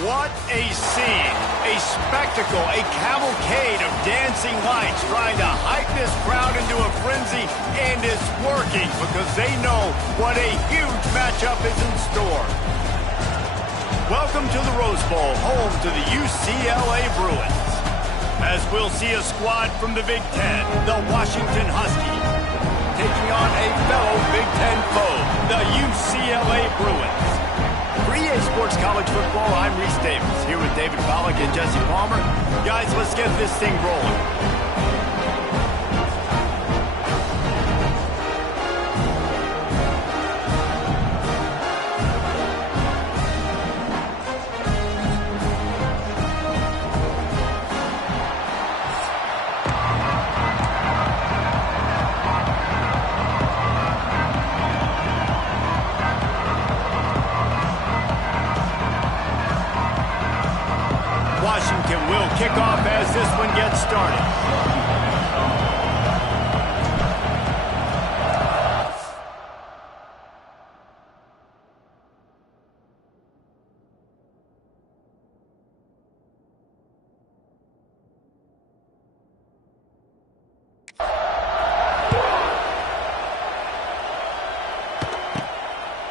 What a scene, a spectacle, a cavalcade of dancing lights trying to hype this crowd into a frenzy, and it's working because they know what a huge matchup is in store. Welcome to the Rose Bowl, home to the UCLA Bruins. As we'll see a squad from the Big Ten, the Washington Huskies, taking on a fellow Big Ten foe, the UCLA Bruins. For EA Sports College Football, I'm Reese Davis, here with David Pollack and Jesse Palmer. Guys, let's get this thing rolling. Washington will kick off as this one gets started.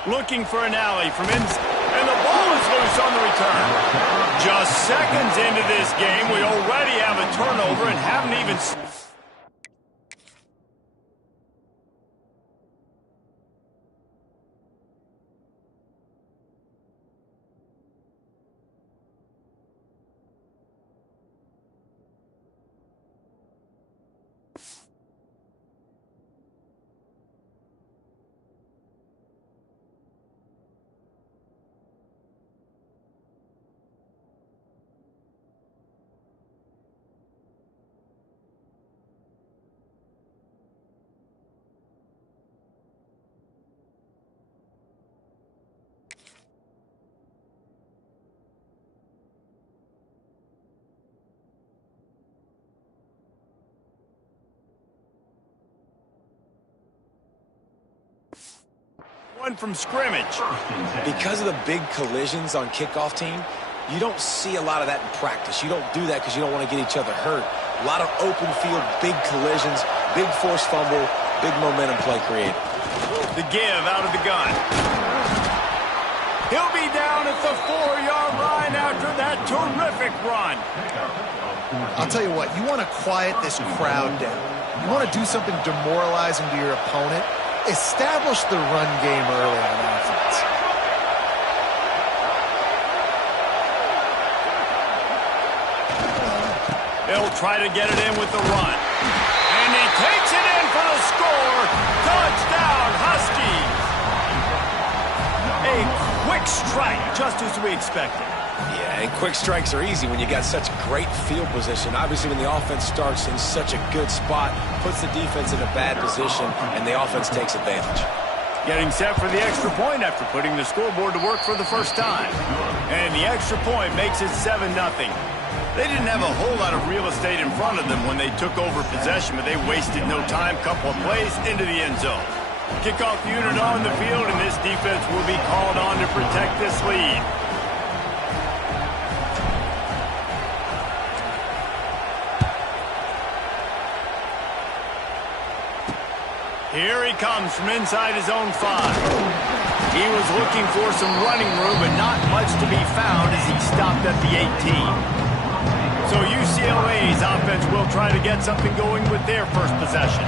Looking for an alley from inside, and the ball is loose on the return. Just seconds into this game, we already have a turnover and haven't even... One from scrimmage. Because of the big collisions on kickoff team, you don't see a lot of that in practice. You don't do that because you don't want to get each other hurt. A lot of open field, big collisions, big forced fumble, big momentum play created. The give out of the gun. He'll be down at the 4-yard line after that terrific run. I'll tell you what, you want to quiet this crowd down. You want to do something demoralizing to your opponent. Establish the run game early on offense. They'll try to get it in with the run. And he takes it in for the score. Touchdown, Huskies. A quick strike, just as we expected. Yeah, and quick strikes are easy when you got such great field position. Obviously, when the offense starts in such a good spot, puts the defense in a bad position, and the offense takes advantage. Getting set for the extra point after putting the scoreboard to work for the first time. And the extra point makes it 7-0. They didn't have a whole lot of real estate in front of them when they took over possession, but they wasted no time. Couple of plays into the end zone. Kickoff unit on the field, and this defense will be called on to protect this lead. Here he comes from inside his own 5. He was looking for some running room, but not much to be found as he stopped at the 18. So UCLA's offense will try to get something going with their first possession.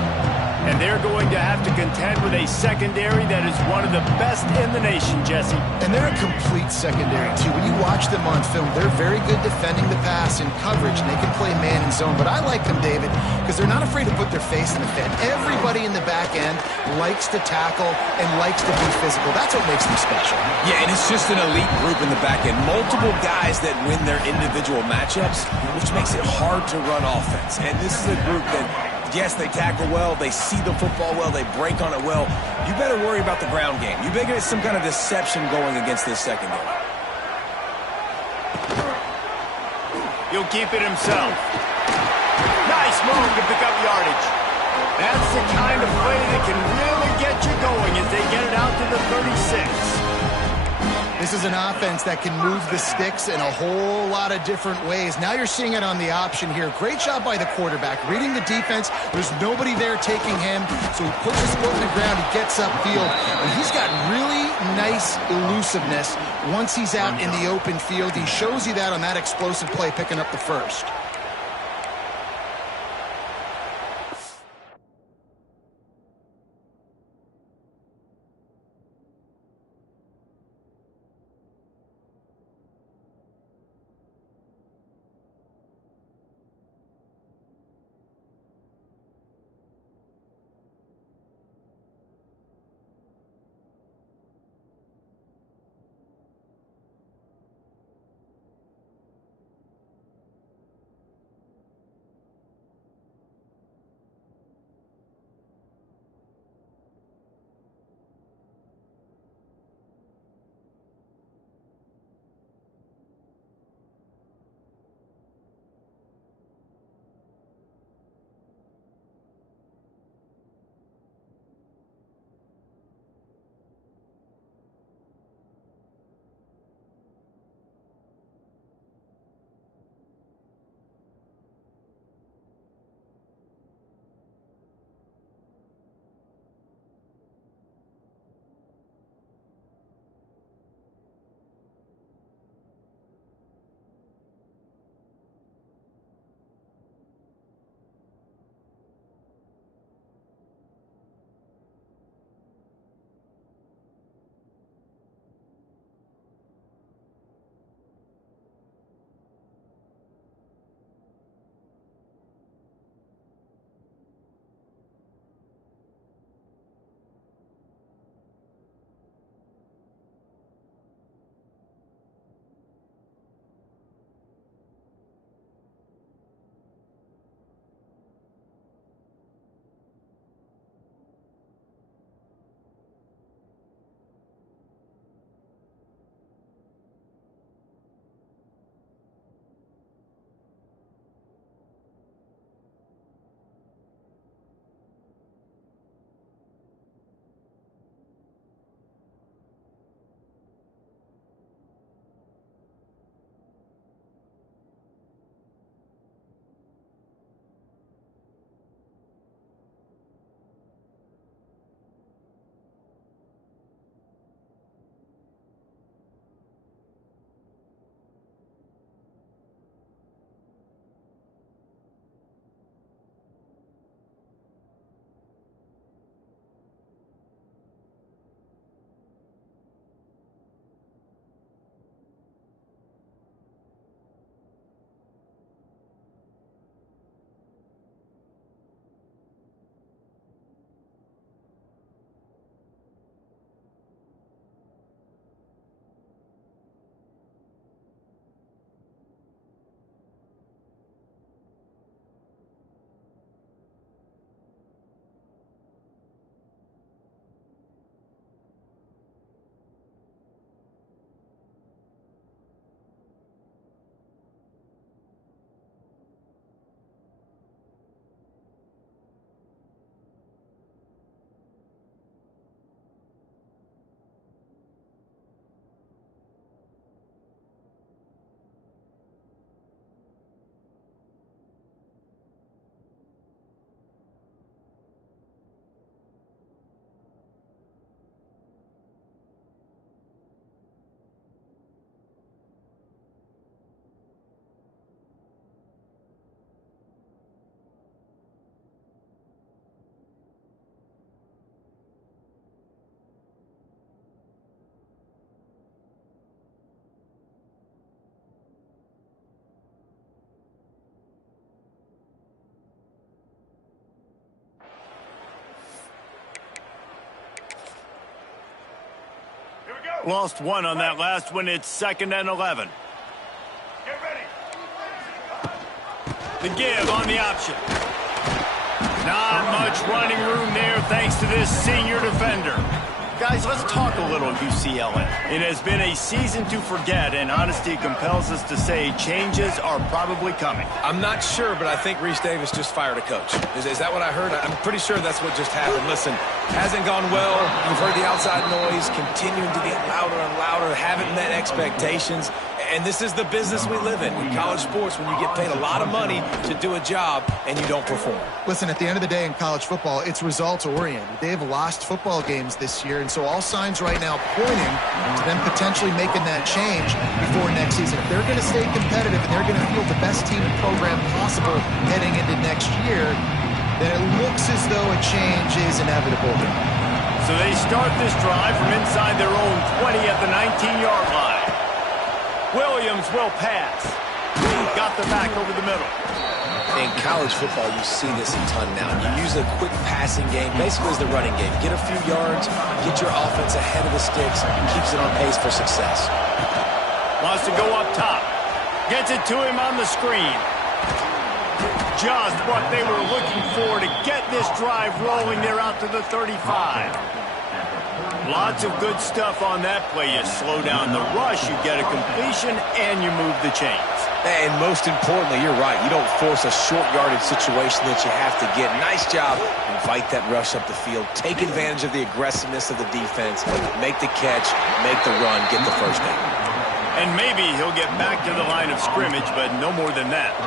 And they're going to have to contend with a secondary that is one of the best in the nation, Jesse. And they're a complete secondary, too. When you watch them on film, they're very good defending the pass in coverage, and they can play man and zone. But I like them, David, because they're not afraid to put their face in the fan. Everybody in the back end likes to tackle and likes to be physical. That's what makes them special. Yeah, and it's just an elite group in the back end. Multiple guys that win their individual matchups, which makes it hard to run offense. And this is a group that, yes, they tackle well, they see the football well, they break on it well. You better worry about the ground game. You better get some kind of deception going against this secondary. He'll keep it himself. Nice move to pick up yardage. That's the kind of play that can really get you going as they get it out to the 36. This is an offense that can move the sticks in a whole lot of different ways. Now you're seeing it on the option here. Great job by the quarterback. Reading the defense, there's nobody there taking him, so he puts his foot in the ground, he gets upfield, and he's got really nice elusiveness once he's out in the open field. He shows you that on that explosive play, picking up the first. Lost one on that last one. It's 2nd and 11. Get ready. The give on the option. Not much running room there thanks to this senior defender. Guys, let's talk a little UCLA. It has been a season to forget, and honesty compels us to say changes are probably coming. I'm not sure, but I think Reese Davis just fired a coach. Is that what I heard? I'm pretty sure that's what just happened. Listen, hasn't gone well. You've heard the outside noise, continuing to get louder and louder, haven't met expectations. And this is the business we live in college sports, when you get paid a lot of money to do a job and you don't perform. Listen, at the end of the day in college football, it's results-oriented. They have lost football games this year, and so all signs right now pointing to them potentially making that change before next season. If they're going to stay competitive and they're going to field the best team and program possible heading into next year, then it looks as though a change is inevitable. So they start this drive from inside their own 20 at the 19-yard line. Williams will pass. Got the back over the middle. In college football, you see this a ton now. You use a quick passing game, basically as the running game. Get a few yards, get your offense ahead of the sticks, keeps it on pace for success. Wants to go up top. Gets it to him on the screen. Just what they were looking for to get this drive rolling there out to the 35. Lots of good stuff on that play. You slow down the rush, you get a completion, and you move the chains. And most importantly, you're right. You don't force a short yardage situation that you have to get. Nice job. Invite that rush up the field. Take advantage of the aggressiveness of the defense. Make the catch, make the run, get the first down. And maybe he'll get back to the line of scrimmage, but no more than that.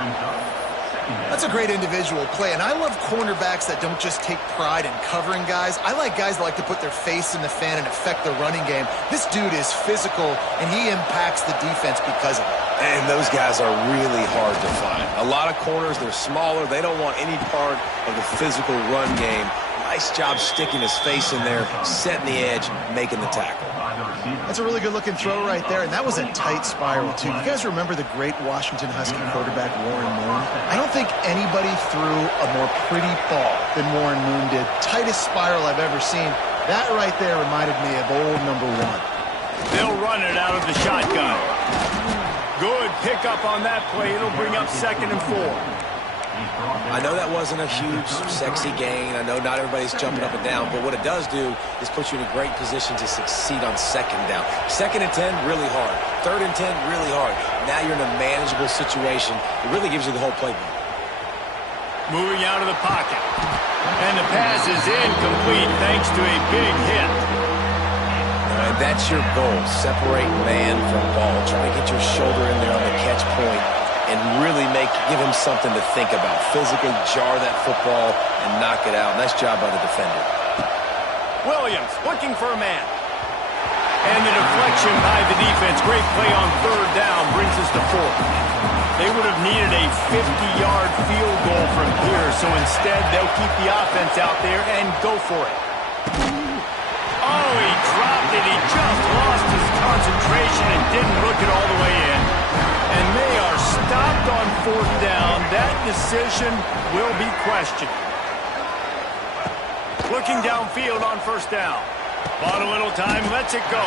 That's a great individual play, and I love cornerbacks that don't just take pride in covering guys. I like guys that like to put their face in the fan and affect the running game. This dude is physical, and he impacts the defense because of it. And those guys are really hard to find. A lot of corners, they're smaller. They don't want any part of the physical run game. Nice job sticking his face in there, setting the edge, making the tackle. That's a really good-looking throw right there, and that was a tight spiral, too. You guys remember the great Washington Husky quarterback Warren Moon? I don't think anybody threw a more pretty ball than Warren Moon did. Tightest spiral I've ever seen. That right there reminded me of old number 1. They'll run it out of the shotgun. Good pickup on that play. It'll bring up 2nd and 4. I know that wasn't a huge, sexy gain. I know not everybody's jumping up and down, but what it does do is put you in a great position to succeed on 2nd down. 2nd and 10, really hard. 3rd and 10, really hard. Now you're in a manageable situation. It really gives you the whole playbook. Moving out of the pocket. And the pass is incomplete thanks to a big hit. And that's your goal. Separate man from ball. Try to get your shoulder in there on the catch point and really give him something to think about. Physically jar that football and knock it out. Nice job by the defender. Williams looking for a man. And the deflection by the defense. Great play on 3rd down brings us to 4th. They would have needed a 50-yard field goal from here, so instead they'll keep the offense out there and go for it. Oh, he dropped it. He just lost his concentration and didn't look it all the way in. And they are stopped on 4th down. That decision will be questioned. Looking downfield on 1st down. Bought a little time, lets it go.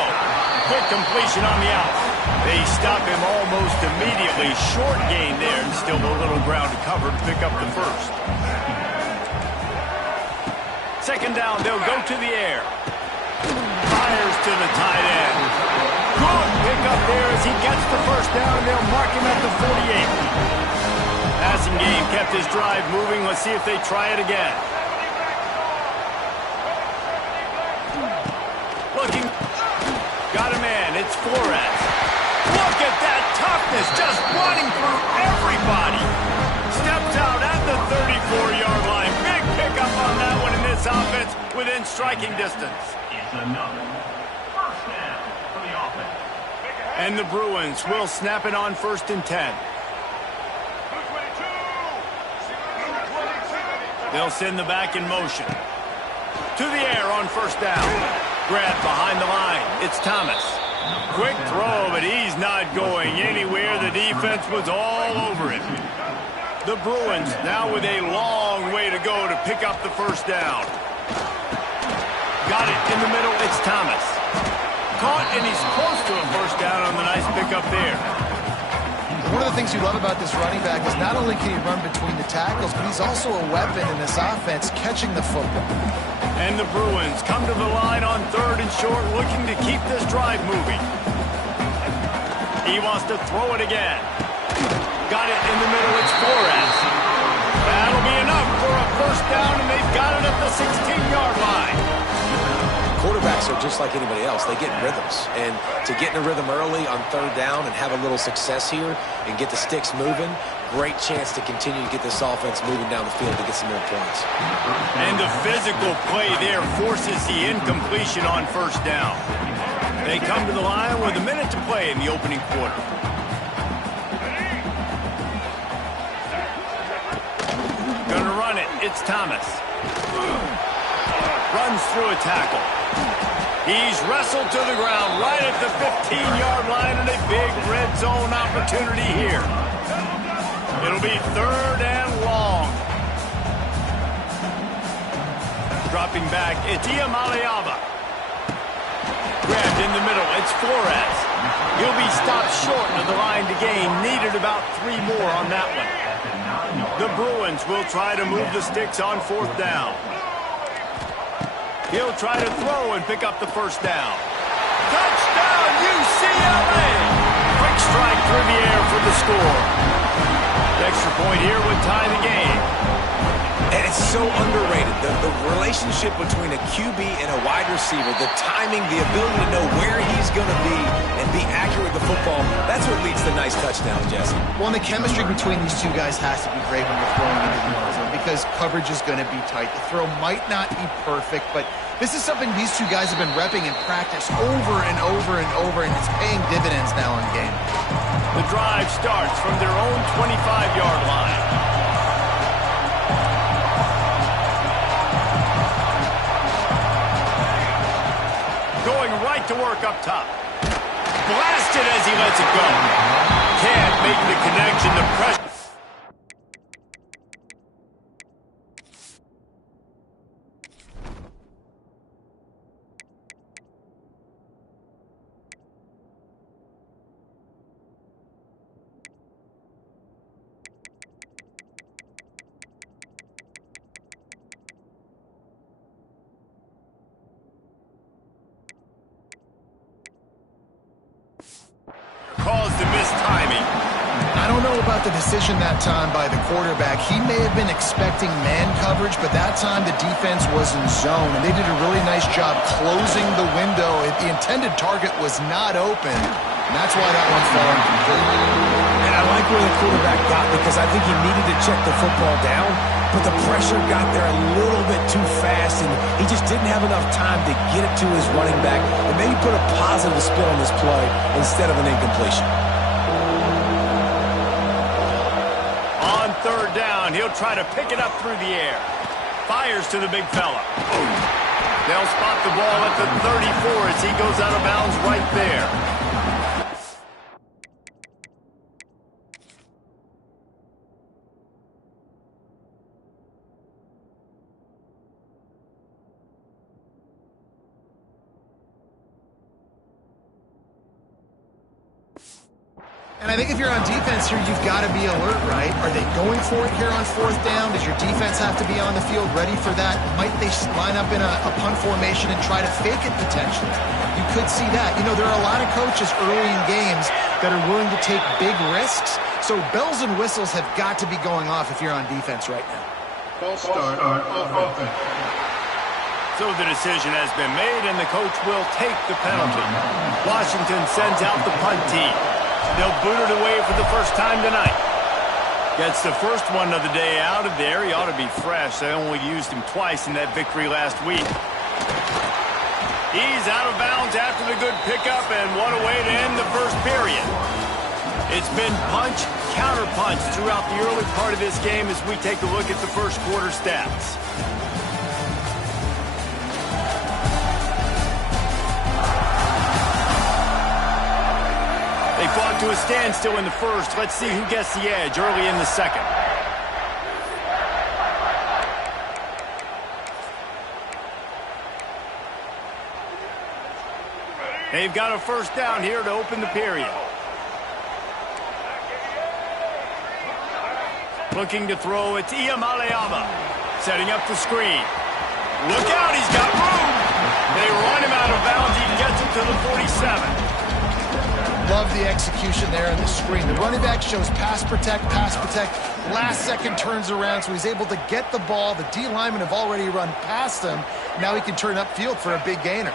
Quick completion on the out. They stop him almost immediately. Short gain there, and still a little ground to cover to pick up the 1st. 2nd down, they'll go to the air. Fires to the tight end. Good pick up there as he gets the 1st down, and they'll mark him at the 48. Passing game kept his drive moving. Let's see if they try it again. Looking. Got a man. It's Flores. Look at that toughness, just running through everybody. Steps out at the 34-yard line. Big pickup on that one in this offense within striking distance. And the Bruins will snap it on 1st and 10. They'll send the back in motion. To the air on 1st down. Grab behind the line. It's Thomas. Quick throw, but he's not going anywhere. The defense was all over him. The Bruins now with a long way to go to pick up the 1st down. Got it in the middle. It's Thomas. Caught, and he's close to a 1st down on the nice pickup there. One of the things you love about this running back is not only can he run between the tackles, but he's also a weapon in this offense, catching the football. And the Bruins come to the line on 3rd and short, looking to keep this drive moving. He wants to throw it again. Got it in the middle. It's Flores. That'll be enough for a first down, and they've got it at the 16-yard line. Quarterbacks are just like anybody else. They get in rhythms. And to get in a rhythm early on 3rd down and have a little success here and get the sticks moving, great chance to continue to get this offense moving down the field to get some more points. And the physical play there forces the incompletion on 1st down. They come to the line with a minute to play in the opening quarter. Gonna run it. It's Thomas. Runs through a tackle. He's wrestled to the ground right at the 15-yard line, and a big red zone opportunity here. It'll be 3rd and long. Dropping back, it's Iamaleava. Grabbed in the middle, it's Flores. He'll be stopped short of the line to gain. Needed about 3 more on that one. The Bruins will try to move the sticks on 4th down. He'll try to throw and pick up the first down. Touchdown, UCLA! Quick strike through the air for the score. The extra point here would tie the game. And it's so underrated. The relationship between a QB and a wide receiver, the timing, the ability to know where he's going to be and be accurate with the football, that's what leads to nice touchdowns, Jesse. Well, and the chemistry between these two guys has to be great when you're throwing into the end zone because coverage is going to be tight. The throw might not be perfect, but this is something these two guys have been repping in practice over and over and over, and it's paying dividends now in game. The drive starts from their own 25-yard line. Going right to work up top. Blasted as he lets it go. Can't make the connection. The pressure. Caused the mistiming. I don't know about the decision that time by the quarterback. He may have been expecting man coverage, but that time the defense was in zone, and they did a really nice job closing the window. The intended target was not open, and that's why that one fell incomplete. And I like where the quarterback got because I think he needed to check the football down, but the pressure got there a little bit too fast, and he just didn't have enough time to get it to his running back and maybe put a positive spin on this play instead of an incompletion. On 3rd down, he'll try to pick it up through the air. Fires to the big fella. They'll spot the ball at the 34 as he goes out of bounds right there. And I think if you're on defense here, you've got to be alert, right? Are they going for it here on 4th down? Does your defense have to be on the field ready for that? Might they line up in a punt formation and try to fake it potentially? You could see that. You know, there are a lot of coaches early in games that are willing to take big risks. So bells and whistles have got to be going off if you're on defense right now. False start on offense. So the decision has been made, and the coach will take the penalty. Washington sends out the punt team. They'll boot it away for the first time tonight. Gets the first one of the day out of there. He ought to be fresh. They only used him twice in that victory last week. He's out of bounds after the good pickup, and what a way to end the first period. It's been punch, counter punch throughout the early part of this game as we take a look at the first quarter stats. They fought to a standstill in the first. Let's see who gets the edge early in the second. They've got a first down here to open the period. Looking to throw, it's Iamaleava. Setting up the screen. Look out, he's got room. They run him out of bounds. He gets it to the 47. Love the execution there on the screen. The running back shows pass protect, pass protect. Last second turns around, so he's able to get the ball. The D linemen have already run past him. Now he can turn upfield for a big gainer.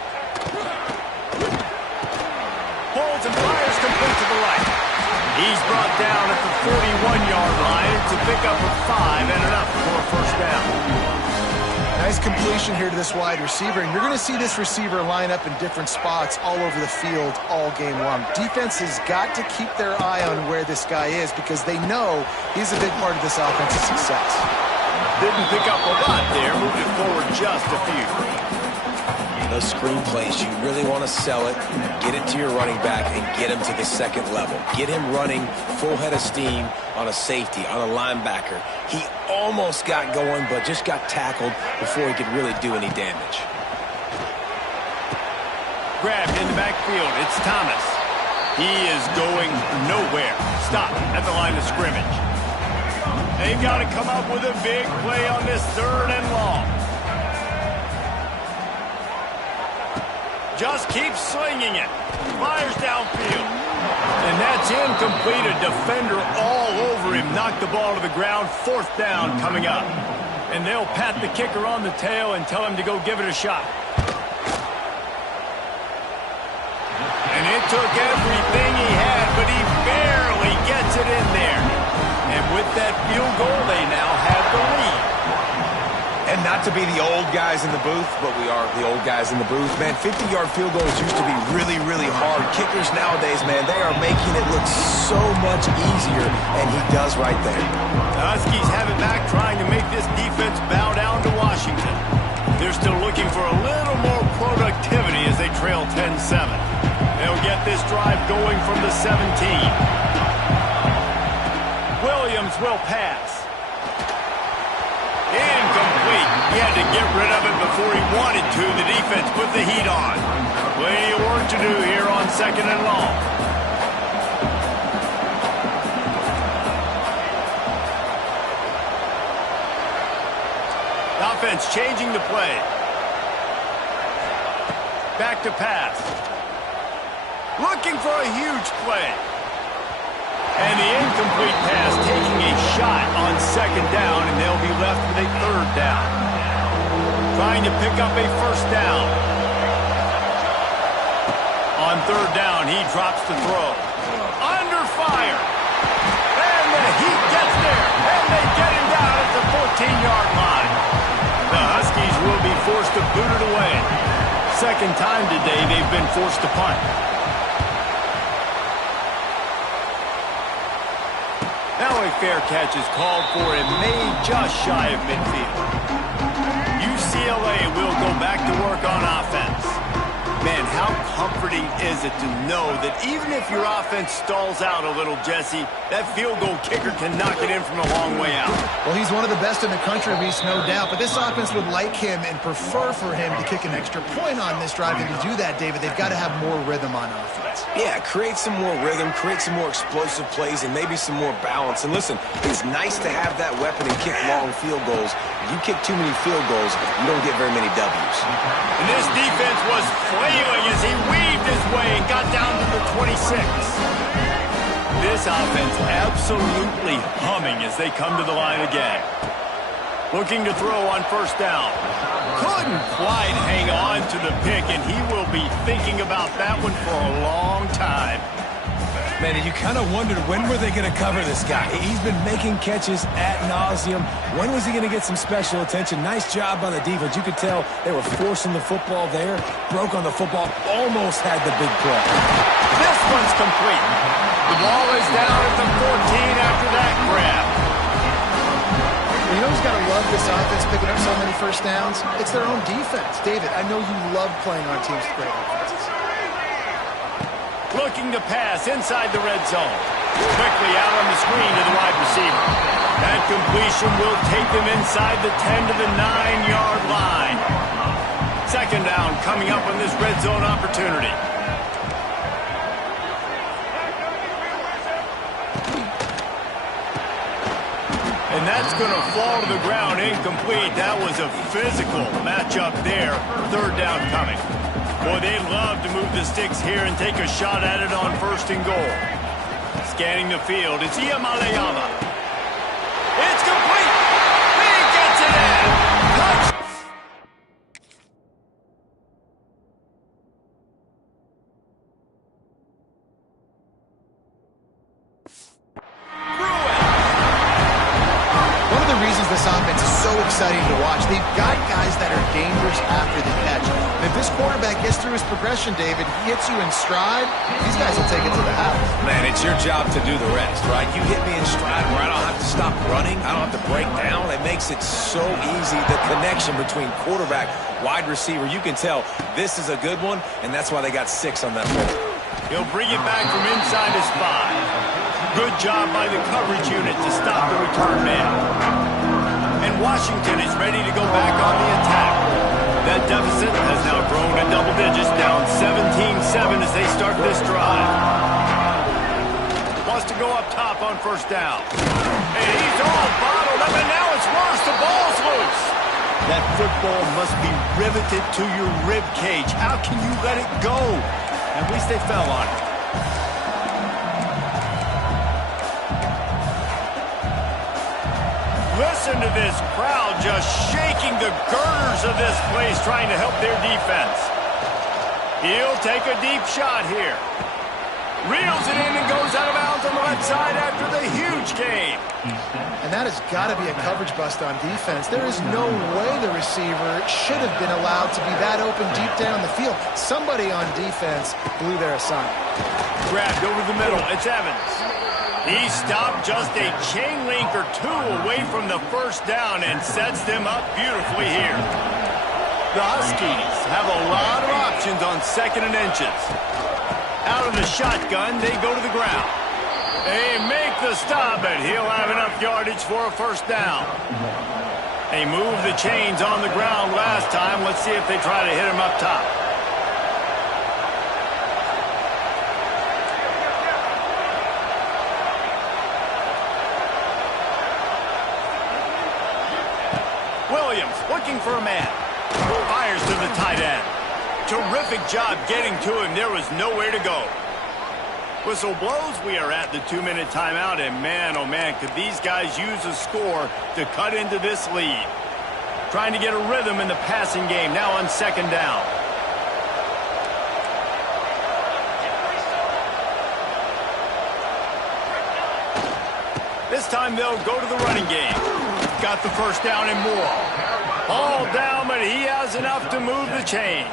Holds and fires complete to the right. He's brought down at the 41-yard line to pick up a 5 and enough for a first down. Nice completion here to this wide receiver, and you're going to see this receiver line up in different spots all over the field all game long. Defense has got to keep their eye on where this guy is because they know he's a big part of this offensive success. Didn't pick up a lot there, moving forward just a few. Those screen plays, you really want to sell it, get it to your running back, and get him to the second level. Get him running full head of steam on a safety, on a linebacker. He almost got going, but just got tackled before he could really do any damage. Grabbed in the backfield, it's Thomas. He is going nowhere. Stop at the line of scrimmage. They've got to come up with a big play on this 3rd and long. Just keeps slinging it. Fires downfield. And that's incomplete. A defender all over him. Knocked the ball to the ground. 4th down coming up. And they'll pat the kicker on the tail and tell him to go give it a shot. And it took everything he had, but he barely gets it in there. And with that field goal, they now have the lead. And not to be the old guys in the booth, but we are the old guys in the booth. Man, 50-yard field goals used to be really, really hard. Kickers nowadays, man, they are making it look so much easier, and he does right there. The Huskies have it back, trying to make this defense bow down to Washington. They're still looking for a little more productivity as they trail 10-7. They'll get this drive going from the 17. Williams will pass. Incomplete. He had to get rid of it before he wanted to. The defense put the heat on. Plenty of work to do here on 2nd and long. Offense changing the play. Back to pass. Looking for a huge play. And the incomplete pass taking a shot on 2nd down, and they'll be left with a 3rd down. Trying to pick up a 1st down. On 3rd down, he drops the throw. Under fire. And the Heat gets there. And they get him down at the 14-yard line. The Huskies will be forced to boot it away. 2nd time today they've been forced to punt. Now a fair catch is called for and made just shy of midfield. UCLA will go back to work on offense. Man, how comforting is it to know that even if your offense stalls out a little, Jesse, that field goal kicker can knock it in from a long way out. Well, he's one of the best in the country, Reese, no doubt. But this offense would like him and prefer for him to kick an extra point on this drive. And to do that, David, they've got to have more rhythm on offense. Yeah, create some more rhythm, create some more explosive plays, and maybe some more balance. And listen, it's nice to have that weapon and kick long field goals. If you kick too many field goals, you don't get very many W's. And this defense was flailing as he weaved his way and got down to the 26. This offense absolutely humming as they come to the line again. Looking to throw on 1st down. Couldn't quite hang on to the pick, and he will be thinking about that one for a long time. Man, and you kind of wondered when were they going to cover this guy. He's been making catches ad nauseum. When was he going to get some special attention? Nice job by the defense. You could tell they were forcing the football there. Broke on the football. Almost had the big play. This one's complete. The ball is down at the 14 after that grab. You know who's got to love this offense picking up so many 1st downs? It's their own defense. David, I know you love playing on teams with great offenses. Looking to pass inside the red zone. Quickly out on the screen to the wide receiver. That completion will take them inside the 10 to the 9-yard line. 2nd down coming up on this red zone opportunity. And that's going to fall to the ground incomplete. That was a physical matchup there. Third down coming. Boy, they'd love to move the sticks here and take a shot at it on 1st and goal. Scanning the field, it's Iamaleyama. It's complete. He gets it in. Touch. This offense is so exciting to watch. They've got guys that are dangerous after the catch. And if this quarterback gets through his progression, David, he hits you in stride, these guys will take it to the house. Man, it's your job to do the rest, right? You hit me in stride where I don't have to stop running. I don't have to break down. It makes it so easy. The connection between quarterback, wide receiver, you can tell this is a good one, and that's why they got 6 on that play. He'll bring it back from inside his 5. Good job by the coverage unit to stop the return man. And Washington is ready to go back on the attack. That deficit has now grown to double digits, down 17-7 as they start this drive. Wants to go up top on 1st down. And he's all bottled up, and now it's worse. The ball's loose. That football must be riveted to your rib cage. How can you let it go? At least they fell on it. Listen to this crowd just shaking the girders of this place, trying to help their defense. He'll take a deep shot here. Reels it in and goes out of bounds on the left side after the huge gain. And that has got to be a coverage bust on defense. There is no way the receiver should have been allowed to be that open deep down the field. Somebody on defense blew their assignment. Grabbed over the middle. It's Evans. He stopped just a chain link or 2 away from the 1st down and sets them up beautifully here. The Huskies have a lot of options on 2nd and inches. Out of the shotgun, they go to the ground. They make the stop, and he'll have enough yardage for a 1st down. They moved the chains on the ground last time. Let's see if they try to hit him up top. Williams looking for a man. Fires to the tight end. Terrific job getting to him. There was nowhere to go. Whistle blows. We are at the 2-minute timeout, and man, oh man, could these guys use a score to cut into this lead. Trying to get a rhythm in the passing game, now on 2nd down. This time they'll go to the running game. Got the 1st down and more. All down, but he has enough to move the chains.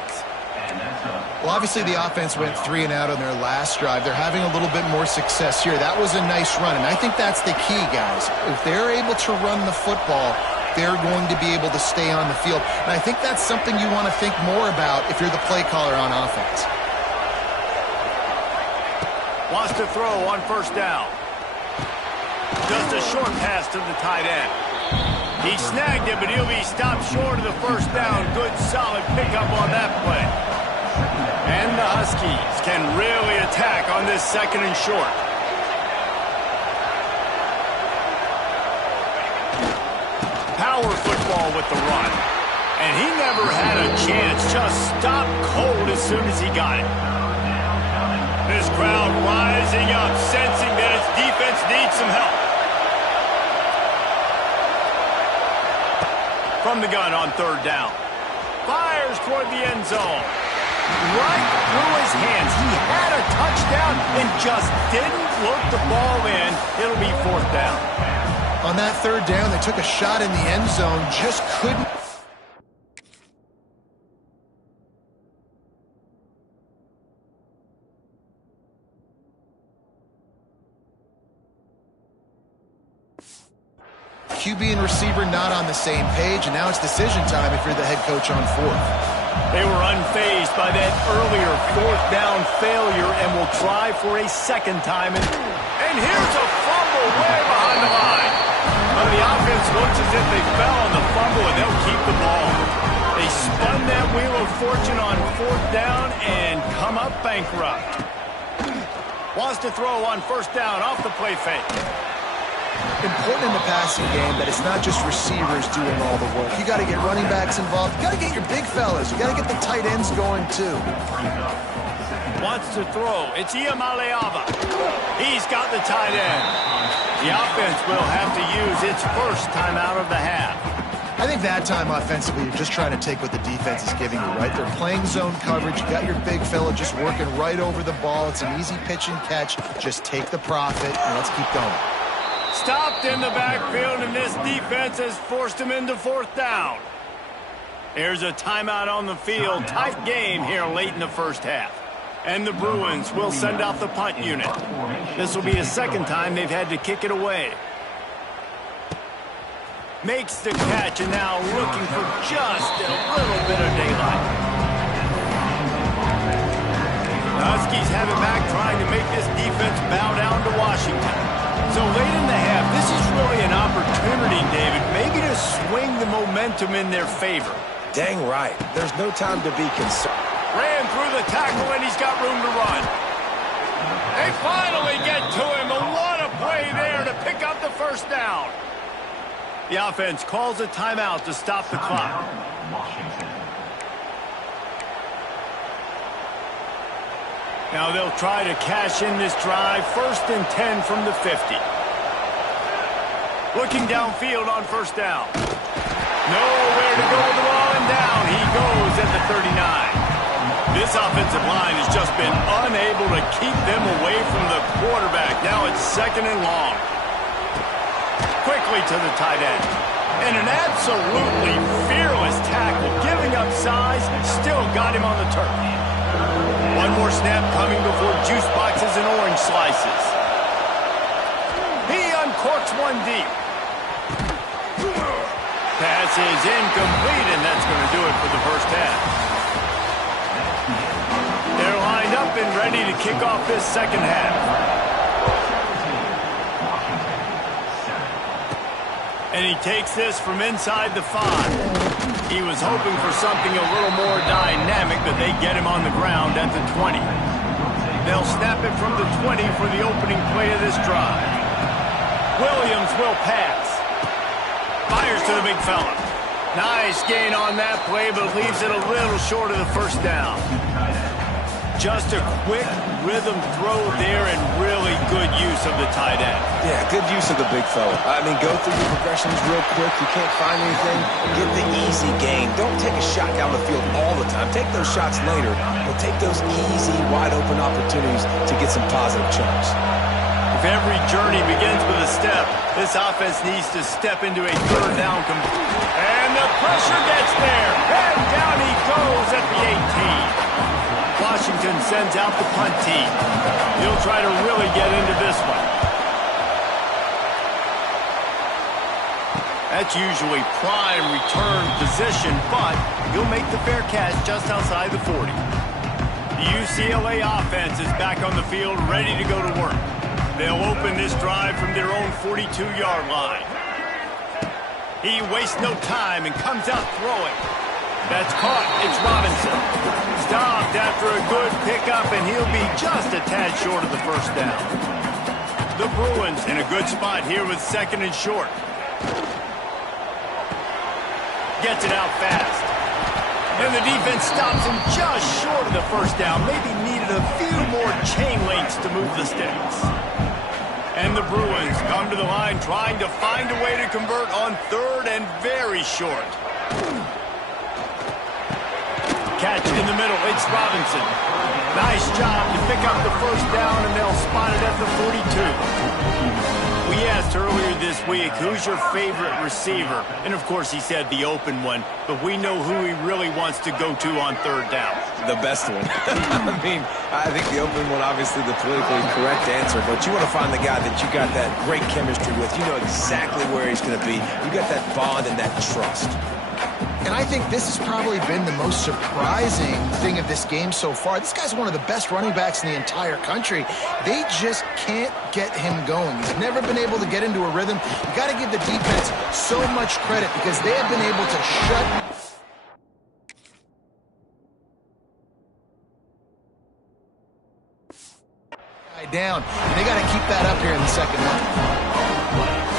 Well, obviously the offense went 3 and out on their last drive. They're having a little bit more success here. That was a nice run, and I think that's the key, guys. If they're able to run the football, they're going to be able to stay on the field. And I think that's something you want to think more about if you're the play caller on offense. Wants to throw on 1st down. Just a short pass to the tight end. He snagged it, but he'll be stopped short of the 1st down. Good, solid pickup on that play. And the Huskies can really attack on this 2nd and short. Power football with the run. And he never had a chance. Just stopped cold as soon as he got it. This crowd rising up, sensing that its defense needs some help. From the gun on 3rd down. Fires toward the end zone. Right through his hands. He had a touchdown and just didn't look the ball in. It'll be 4th down. On that 3rd down, they took a shot in the end zone, just couldn't. QB and receiver not on the same page, and now it's decision time if you're the head coach on 4th. They were unfazed by that earlier 4th down failure and will try for a 2nd time. And here's a fumble way behind the line. Well, the offense looks as if they fell on the fumble, and they'll keep the ball. They spun that wheel of fortune on 4th down and come up bankrupt. Wants to throw on 1st down off the play fake. Important in the passing game that it's not just receivers doing all the work. You got to get running backs involved. You got to get your big fellas. You got to get the tight ends going too. Wants to throw. It's Iamaleava. He's got the tight end. The offense will have to use its first timeout of the half. I think that time offensively, you're just trying to take what the defense is giving you, right? They're playing zone coverage. You got your big fella just working right over the ball. It's an easy pitch and catch. Just take the profit and let's keep going. Stopped in the backfield, and this defense has forced him into fourth down. Here's a timeout on the field. Tight game here late in the first half. And the Bruins will send out the punt unit. This will be the second time they've had to kick it away. Makes the catch, and now looking for just a little bit of daylight. The Huskies have it back, trying to make this defense bow down to Washington. So late in the half, this is really an opportunity, David, maybe to swing the momentum in their favor. Dang right. There's no time to be concerned. Ran through the tackle, and he's got room to run. They finally get to him. What a play there to pick up the first down. The offense calls a timeout to stop the clock. Now they'll try to cash in this drive. 1st and 10 from the 50. Looking downfield on first down. Nowhere to go with the ball, and down he goes at the 39. This offensive line has just been unable to keep them away from the quarterback. Now it's 2nd and long. Quickly to the tight end. And an absolutely fearless tackle, giving up size, still got him on the turf. One more snap coming before juice boxes and orange slices. He uncorks one deep. Pass is incomplete, and that's going to do it for the first half. They're lined up and ready to kick off this second half. And he takes this from inside the 5. He was hoping for something a little more dynamic, but they get him on the ground at the 20. They'll snap it from the 20 for the opening play of this drive. Williams will pass. Fires to the big fella. Nice gain on that play, but leaves it a little short of the first down. Just a quick rhythm throw there, and really good use of the tight end. Yeah, good use of the big fella. I mean, go through your progressions real quick. You can't find anything, get the easy gain. Don't take a shot down the field all the time. Take those shots later, but take those easy, wide-open opportunities to get some positive chunks. If every journey begins with a step, this offense needs to step into a third down. And the pressure gets there. And down he goes at the 18. Washington sends out the punt team. He'll try to really get into this one. That's usually prime return position, but he'll make the fair catch just outside the 40. The UCLA offense is back on the field, ready to go to work. They'll open this drive from their own 42-yard line. He wastes no time and comes out throwing. That's caught. It's Robinson. Stopped after a good pickup, and he'll be just a tad short of the first down. The Bruins in a good spot here with 2nd and short. Gets it out fast. And the defense stops him just short of the first down. Maybe needed a few more chain links to move the sticks. And the Bruins come to the line trying to find a way to convert on 3rd and very short. Catch in the middle. It's Robinson. Nice job to pick up the first down, and they'll spot it at the 42. We asked earlier this week, who's your favorite receiver? And, of course, he said the open one, but we know who he really wants to go to on 3rd down. The best one. I mean, I think the open one, obviously the politically correct answer, but you want to find the guy that you got that great chemistry with. You know exactly where he's going to be. You got that bond and that trust. And I think this has probably been the most surprising thing of this game so far. This guy's one of the best running backs in the entire country. They just can't get him going. He's never been able to get into a rhythm. You got to give the defense so much credit because they have been able to shut down. And they got to keep that up here in the second half.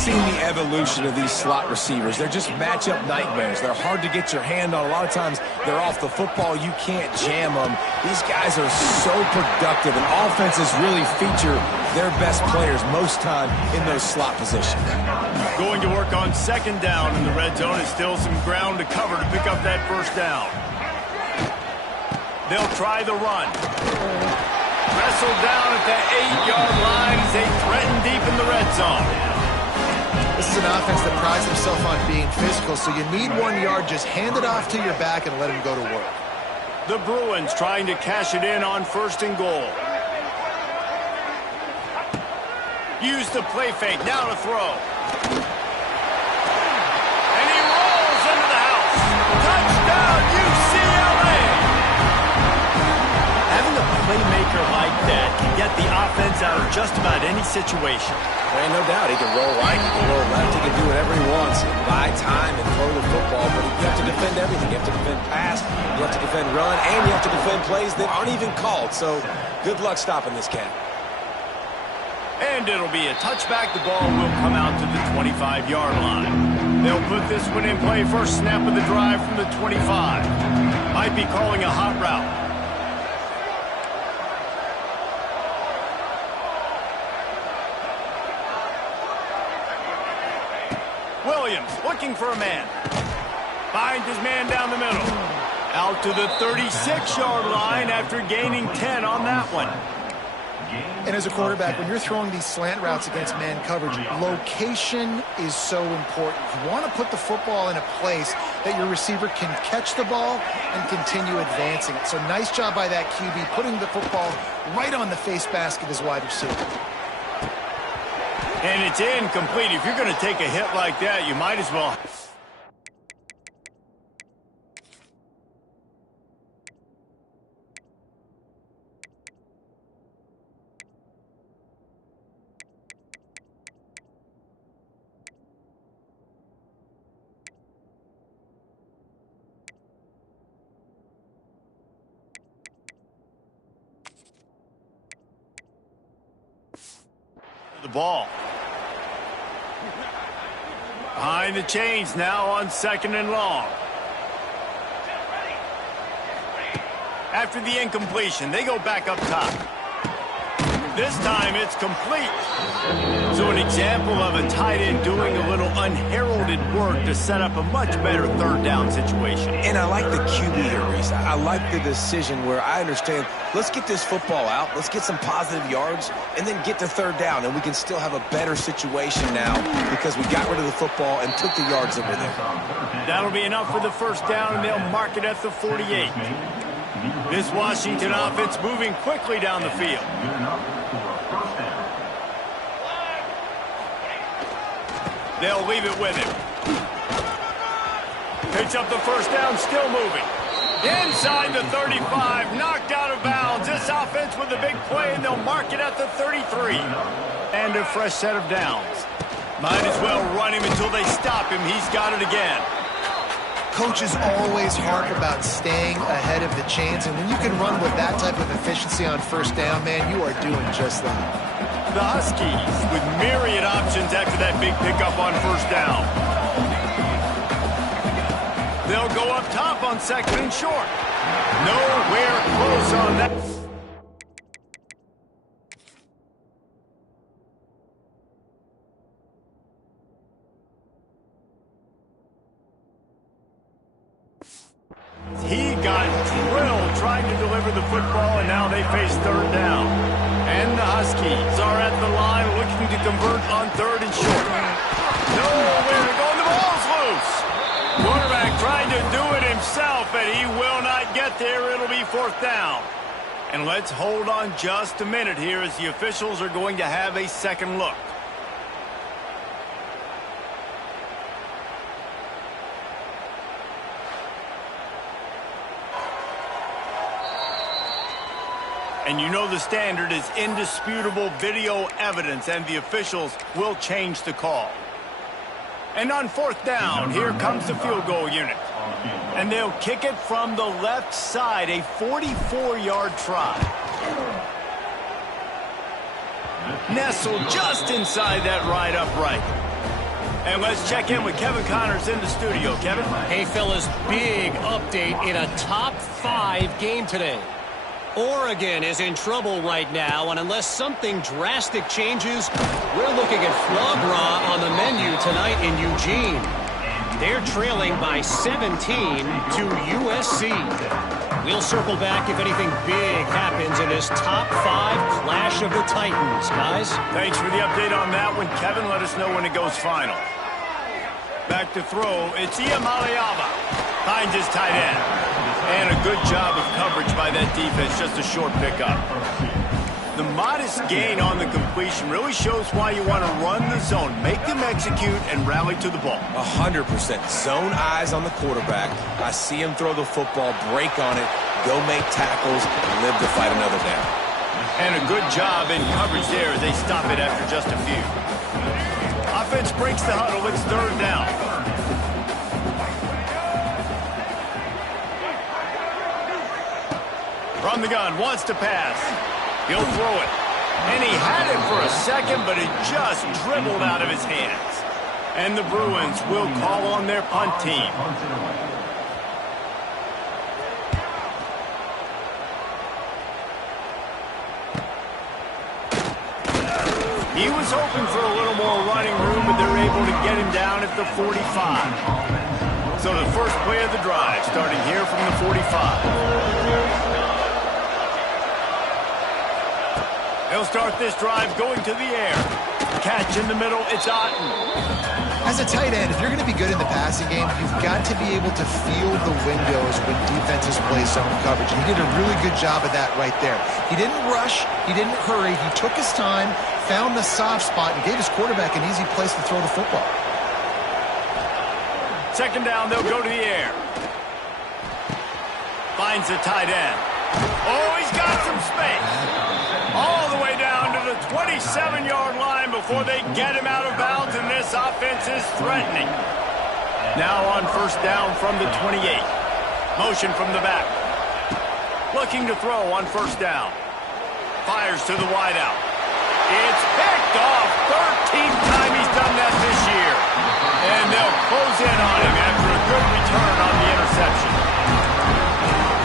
seen the evolution of these slot receivers. They're just matchup nightmares. They're hard to get your hand on. A lot of times they're off the football. You can't jam them. These guys are so productive, and offenses really feature their best players most time in those slot positions. Going to work on second down in the red zone. Is still some ground to cover to pick up that first down. They'll try the run. Wrestled down at the 8-yard line as they threaten deep in the red zone. This is an offense that prides himself on being physical, so you need 1 yard. Just hand it off to your back and let him go to work. The Bruins trying to cash it in on first and goal. Use the play fake. Now to throw. And he rolls into the house. Touchdown, UCLA! Having a playmaker like that can get the offense out of just about any situation. There ain't no doubt. He can roll right, he can roll left, he can do whatever he wants and buy time and throw the football, but you have to defend everything. You have to defend pass, you have to defend run, and you have to defend plays that aren't even called. So good luck stopping this cat. And it'll be a touchback. The ball will come out to the 25-yard line. They'll put this one in play. First snap of the drive from the 25. Might be calling a hot route. Williams looking for a man. Finds his man down the middle. Out to the 36-yard line after gaining 10 on that one. And as a quarterback, when you're throwing these slant routes against man coverage, location is so important. You want to put the football in a place that your receiver can catch the ball and continue advancing it. So nice job by that QB, putting the football right on the face basket of his wide receiver. And it's incomplete. If you're going to take a hit like that, you might as well. The ball. Behind the chains now on second and long. After the incompletion, they go back up top. This time it's complete. So an example of a tight end doing a little unheralded work to set up a much better third down situation. And I like the QB here, Reese. I like the decision where I understand, let's get this football out, let's get some positive yards, and then get to third down, and we can still have a better situation now because we got rid of the football and took the yards that were there. That'll be enough for the first down, and they'll mark it at the 48. This Washington offense moving quickly down the field. They'll leave it with him. Picks up the first down, still moving. Inside the 35, knocked out of bounds. This offense with a big play, and they'll mark it at the 33. And a fresh set of downs. Might as well run him until they stop him. He's got it again. Coaches always harp about staying ahead of the chains, and when you can run with that type of efficiency on first down, man, you are doing just that. The Huskies with myriad options after that big pickup on first down. They'll go up top on second and short. Nowhere close on that. He got drilled trying to deliver the football, and now they face third down. And the Huskies are at the line looking to convert on third and short. Nowhere to go, and the ball's loose. Quarterback trying to do it himself, and he will not get there. It'll be fourth down. And let's hold on just a minute here as the officials are going to have a second look. And you know the standard is indisputable video evidence, and the officials will change the call. And on fourth down, here comes the field goal unit. And they'll kick it from the left side, a 44-yard try. Nestled just inside that right upright. And let's check in with Kevin Connors in the studio. Kevin? Hey, fellas, big update in a top 5 game today. Oregon is in trouble right now, and unless something drastic changes, we're looking at foie gras on the menu tonight in Eugene. They're trailing by 17 to USC. We'll circle back if anything big happens in this top 5 clash of the Titans, guys. Thanks for the update on that one, Kevin. Let us know when it goes final. Back to throw, it's Iamaleava. Finds his tight end. And a good job of coverage by that defense, just a short pickup. The modest gain on the completion really shows why you want to run the zone, make them execute, and rally to the ball. 100%. Zone eyes on the quarterback. I see him throw the football, break on it, go make tackles, live to fight another down. And a good job in coverage there as they stop it after just a few. Offense breaks the huddle. It's third down. From the gun, wants to pass. He'll throw it. And he had it for a second, but it just dribbled out of his hands. And the Bruins will call on their punt team. He was hoping for a little more running room, but they're able to get him down at the 45. So the first play of the drive, starting here from the 45. They'll start this drive going to the air. Catch in the middle, it's Otten. As a tight end, if you're going to be good in the passing game, you've got to be able to feel the windows when defenses play zone coverage. And he did a really good job of that right there. He didn't rush. He didn't hurry. He took his time, found the soft spot, and gave his quarterback an easy place to throw the football. Second down, they'll go to the air. Finds the tight end. Oh, he's got some space. All the way down to the 27-yard line before they get him out of bounds, and this offense is threatening. Now on first down from the 28. Motion from the back. Looking to throw on first down. Fires to the wideout. It's picked off. 13th time he's done that this year. And they'll close in on him after a good return on the interception.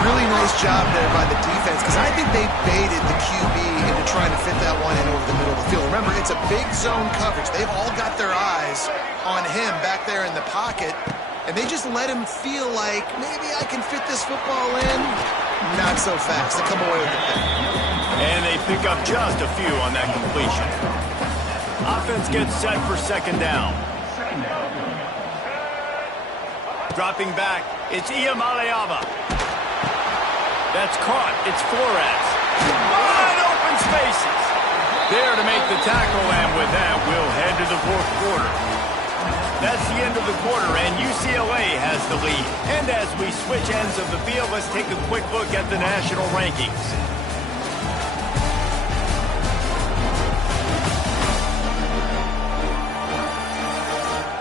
Really nice job there by the defense, because I think they baited the QB into trying to fit that one in over the middle of the field. Remember, it's a big zone coverage. They've all got their eyes on him back there in the pocket, and they just let him feel like, maybe I can fit this football in. Not so fast. They come away with the pick. And they pick up just a few on that completion. Offense gets set for second down. Dropping back, it's Iamaleava. That's caught. It's Flores. Wide open spaces. There to make the tackle, and with that, we'll head to the fourth quarter. That's the end of the quarter, and UCLA has the lead. And as we switch ends of the field, let's take a quick look at the national rankings.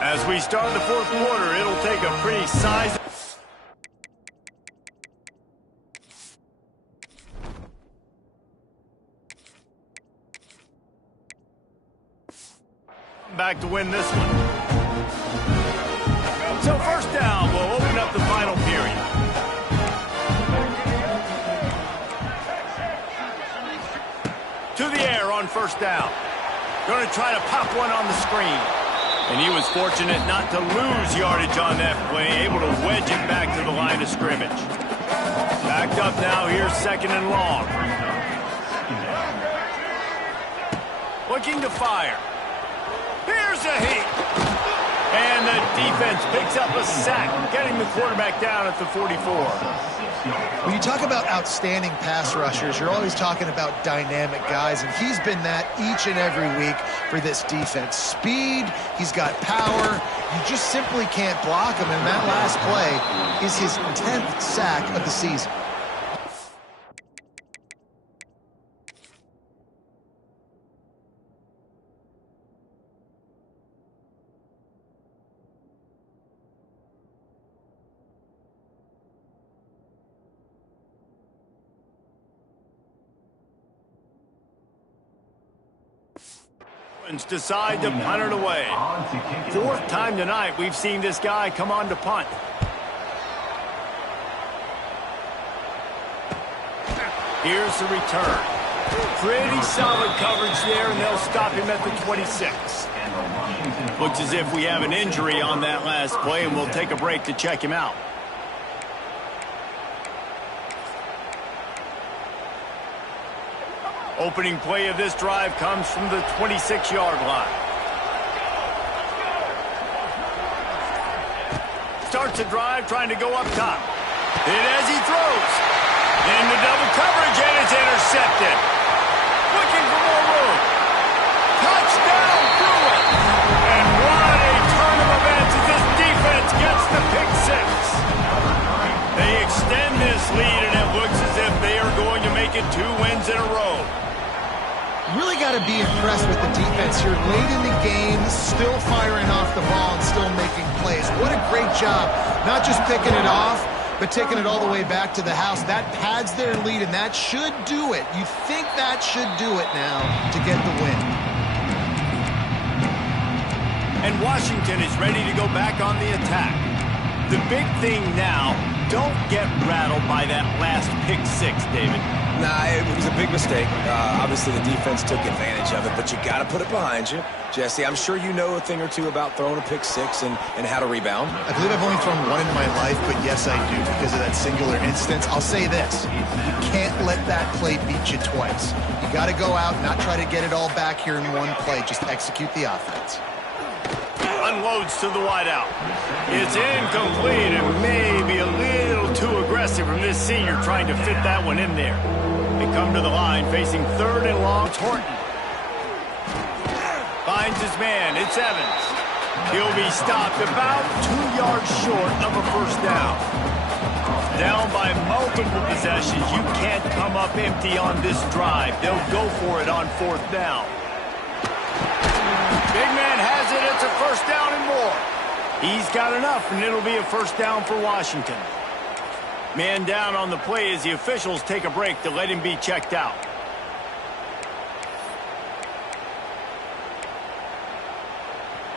As we start the fourth quarter, it'll take a pretty sizable... back to win this one. So first down will open up the final period. To the air on first down. Going to try to pop one on the screen. And he was fortunate not to lose yardage on that play, able to wedge it back to the line of scrimmage. Backed up now, here's second and long. Looking to fire. Here's a hit. And the defense picks up a sack, getting the quarterback down at the 44. When you talk about outstanding pass rushers, you're always talking about dynamic guys, and he's been that each and every week for this defense. Speed, he's got power. You just simply can't block him, and that last play is his 10th sack of the season. Decide to punt it away. Fourth time tonight we've seen this guy come on to punt. Here's the return. Pretty solid coverage there, and they'll stop him at the 26. Looks as if we have an injury on that last play, and we'll take a break to check him out. Opening play of this drive comes from the 26-yard line. Starts the drive trying to go up top. And as he throws, into double coverage, and it's intercepted. Looking for more room. Touchdown, Bruin. And what a turn of events as this defense gets the pick six. They extend this lead, and it looks as if they are going to make it 2 wins in a row. Really got to be impressed with the defense here. Late in the game, still firing off the ball and still making plays. What a great job. Not just picking it off, but taking it all the way back to the house. That pads their lead, and that should do it. You think that should do it now to get the win. And Washington is ready to go back on the attack. The big thing now, don't get rattled by that last pick six, David. Nah, it was a big mistake. Obviously, the defense took advantage of it, but you got to put it behind you. Jesse, I'm sure you know a thing or two about throwing a pick six and how to rebound. I believe I've only thrown one in my life, but yes, I do because of that singular instance. I'll say this. You can't let that play beat you twice. You got to go out, not try to get it all back here in one play. Just execute the offense. Unloads to the wideout. It's incomplete and maybe a little too aggressive from this senior trying to fit that one in there. They come to the line facing 3rd and long. Horton finds his man. It's Evans. He'll be stopped about 2 yards short of a first down. Down by multiple possessions. You can't come up empty on this drive. They'll go for it on 4th down. Big man has it. It's a first down and more. He's got enough, and it'll be a first down for Washington. Man down on the play as the officials take a break to let him be checked out.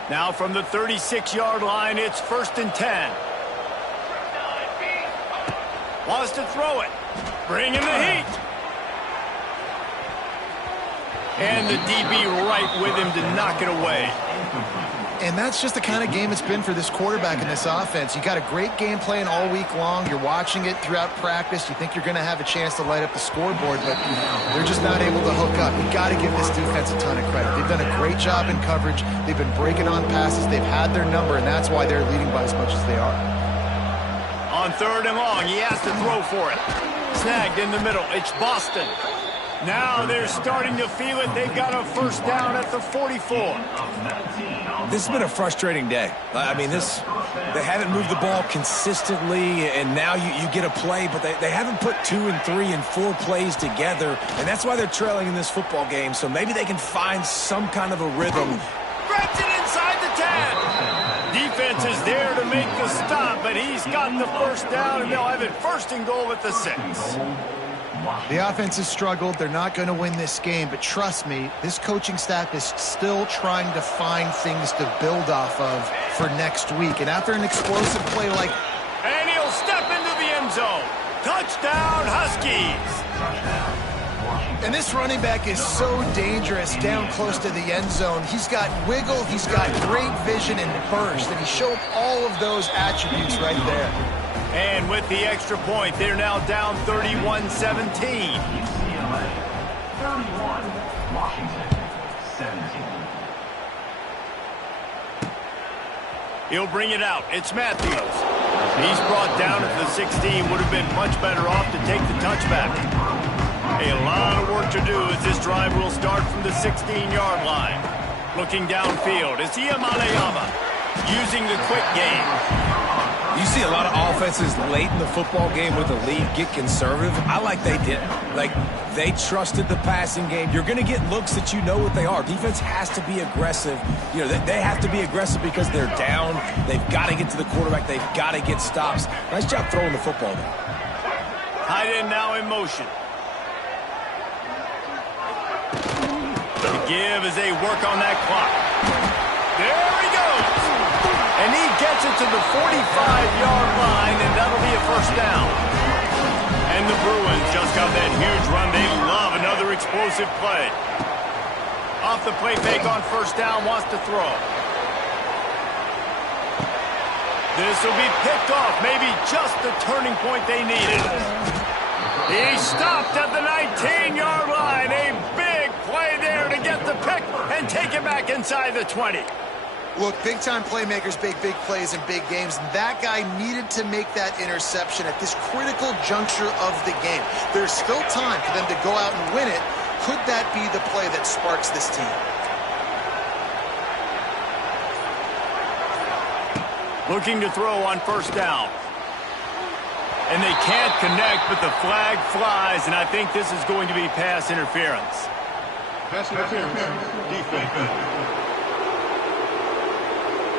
Now from the 36-yard line, it's 1st and 10. Wants to throw it. Bring in the heat. And the DB right with him to knock it away. And that's just the kind of game it's been for this quarterback in this offense. You got a great game plan all week long. You're watching it throughout practice. You think you're going to have a chance to light up the scoreboard, but they're just not able to hook up. You got to give this defense a ton of credit. They've done a great job in coverage. They've been breaking on passes. They've had their number, and that's why they're leading by as much as they are. On 3rd and long, he has to throw for it. Snagged in the middle. It's Boston. Now they're starting to feel it. They've got a first down at the 44. This has been a frustrating day. I mean, they haven't moved the ball consistently, and now you get a play, but they haven't put 2 and 3 and 4 plays together, and that's why they're trailing in this football game. So maybe they can find some kind of a rhythm. Grabs it inside the 10. Defense is there to make the stop, but he's got the first down, and they'll have it 1st and goal at the 6. The offense has struggled. They're not going to win this game, but trust me, this coaching staff is still trying to find things to build off of for next week. And after an explosive play like... And he'll step into the end zone. Touchdown, Huskies. And this running back is so dangerous down close to the end zone. He's got wiggle, he's got great vision and burst, and he showed all of those attributes right there. And with the extra point, they're now down 31-17. 31, Washington, 17. He'll bring it out. It's Matthews. He's brought down at the 16. Would have been much better off to take the touchback. A lot of work to do as this drive will start from the 16-yard line. Looking downfield, it's Iamaleava using the quick game. You see a lot of offenses late in the football game with a lead get conservative. I like they didn't. Like, they trusted the passing game. You're going to get looks that you know what they are. Defense has to be aggressive. You know, they have to be aggressive because they're down. They've got to get to the quarterback. They've got to get stops. Nice job throwing the football there. Tight end now in motion. to give as they work on that clock. There he goes. And he gets it to the 45-yard line, and that'll be a first down. And the Bruins just got that huge run. They love another explosive play. Off the play fake on first down, wants to throw. This will be picked off, maybe just the turning point they needed. He stopped at the 19-yard line. A big play there to get the pick and take it back inside the 20. Look, big-time playmakers make big plays in big games, and that guy needed to make that interception at this critical juncture of the game. There's still time for them to go out and win it. Could that be the play that sparks this team? Looking to throw on first down. And they can't connect, but the flag flies, and I think this is going to be pass interference. Pass interference. Defense.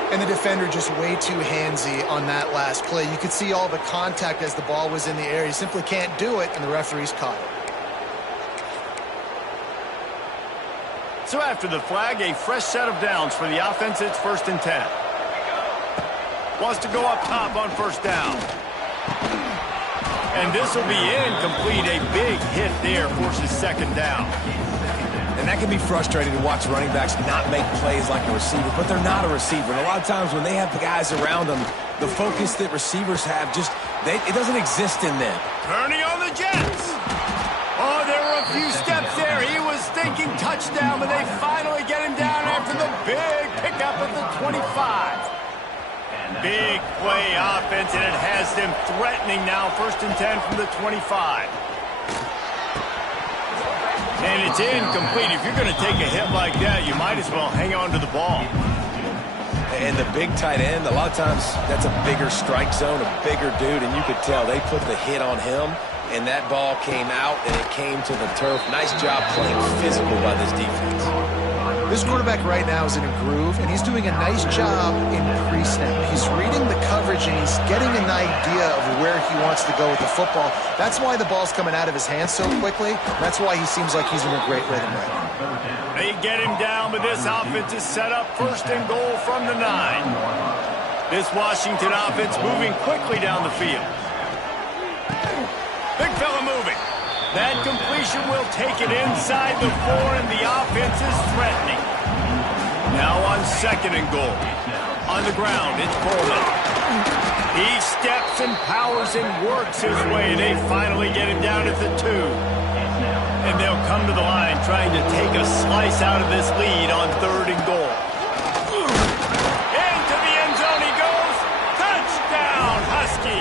And the defender just way too handsy on that last play. You could see all the contact as the ball was in the air. He simply can't do it, and the referee's caught it. So after the flag, a fresh set of downs for the offense. It's 1st and 10. Wants to go up top on first down. And this will be incomplete. A big hit there forces second down. And that can be frustrating to watch running backs not make plays like a receiver, but they're not a receiver. And a lot of times when they have the guys around them, the focus that receivers have it doesn't exist in them. Turning on the Jets. Oh, there were a few steps there. He was thinking touchdown, but they finally get him down after the big pickup at the 25. Big play offense, and it has them threatening now. 1st and 10 from the 25. And it's incomplete. If you're going to take a hit like that, you might as well hang on to the ball. And the big tight end, a lot of times that's a bigger strike zone, a bigger dude, and you could tell they put the hit on him, and that ball came out, and it came to the turf. Nice job playing physical by this defense. This quarterback right now is in a groove, and he's doing a nice job in pre-snap. He's reading the coverage, and he's getting an idea of where he wants to go with the football. That's why the ball's coming out of his hands so quickly. That's why he seems like he's in a great rhythm right now. They get him down, but this offense is set up 1st and goal from the 9. This Washington offense moving quickly down the field. Big fella moving. That completion will take it inside the 4, and the offense is threatening. Now on 2nd and goal. On the ground, it's Coleman. He steps and powers and works his way. They finally get him down at the 2. And they'll come to the line trying to take a slice out of this lead on 3rd and goal. Into the end zone he goes. Touchdown, Husky.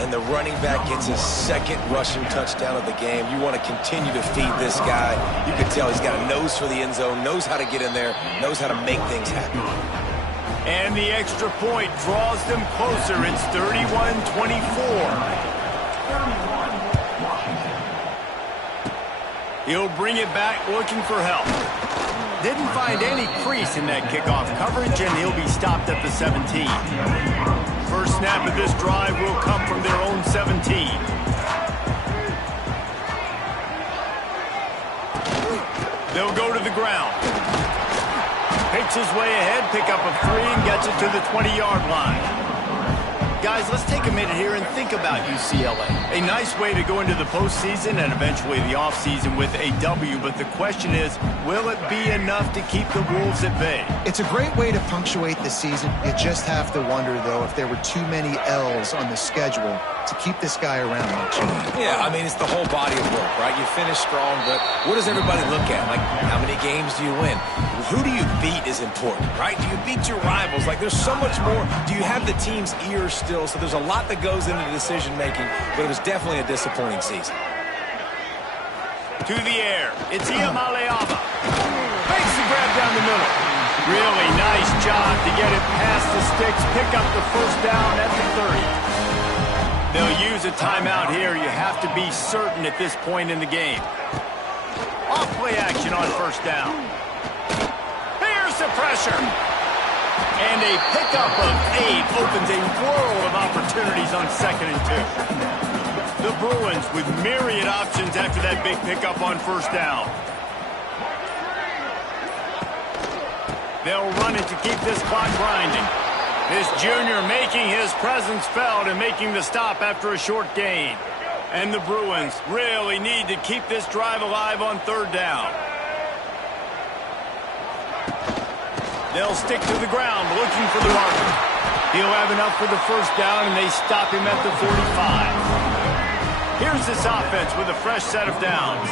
And the running back gets his 2nd rushing touchdown of the game. You want to continue to feed this guy. You can tell he's got a nose for the end zone, knows how to get in there, knows how to make things happen. And the extra point draws them closer. It's 31-24. He'll bring it back looking for help. Didn't find any crease in that kickoff coverage, and he'll be stopped at the 17. First snap of this drive will come from their own 17. They'll go to the ground. Picks his way ahead, pick up a 3, and gets it to the 20-yard line. Guys, let's take a minute here and think about UCLA. A nice way to go into the postseason and eventually the offseason with a W, but the question is, will it be enough to keep the Wolves at bay? It's a great way to punctuate the season. You just have to wonder, though, if there were too many L's on the schedule to keep this guy around next year. Yeah, I mean, it's the whole body of work, right? You finish strong, but what does everybody look at? Like, how many games do you win? Who do you beat is important, right? Do you beat your rivals? Like, there's so much more. Do you have the team's ears still? So there's a lot that goes into decision-making, but it was definitely a disappointing season. To the air, it's Iamaleava. Makes the grab down the middle. Really nice job to get it past the sticks, pick up the first down at the 30. They'll use a timeout here. You have to be certain at this point in the game. Off play action on first down. Here's the pressure. And a pickup of 8 opens a world of opportunities on 2nd and 2. The Bruins with myriad options after that big pickup on first down. They'll run it to keep this clock grinding. This junior making his presence felt and making the stop after a short gain. And the Bruins really need to keep this drive alive on third down. They'll stick to the ground looking for the marker. He'll have enough for the first down, and they stop him at the 45. Here's this offense with a fresh set of downs.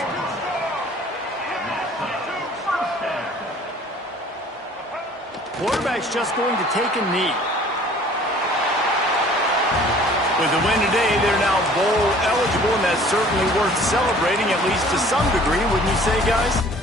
Quarterback's just going to take a knee. With the win today, they're now bowl eligible, and that's certainly worth celebrating, at least to some degree, wouldn't you say, guys?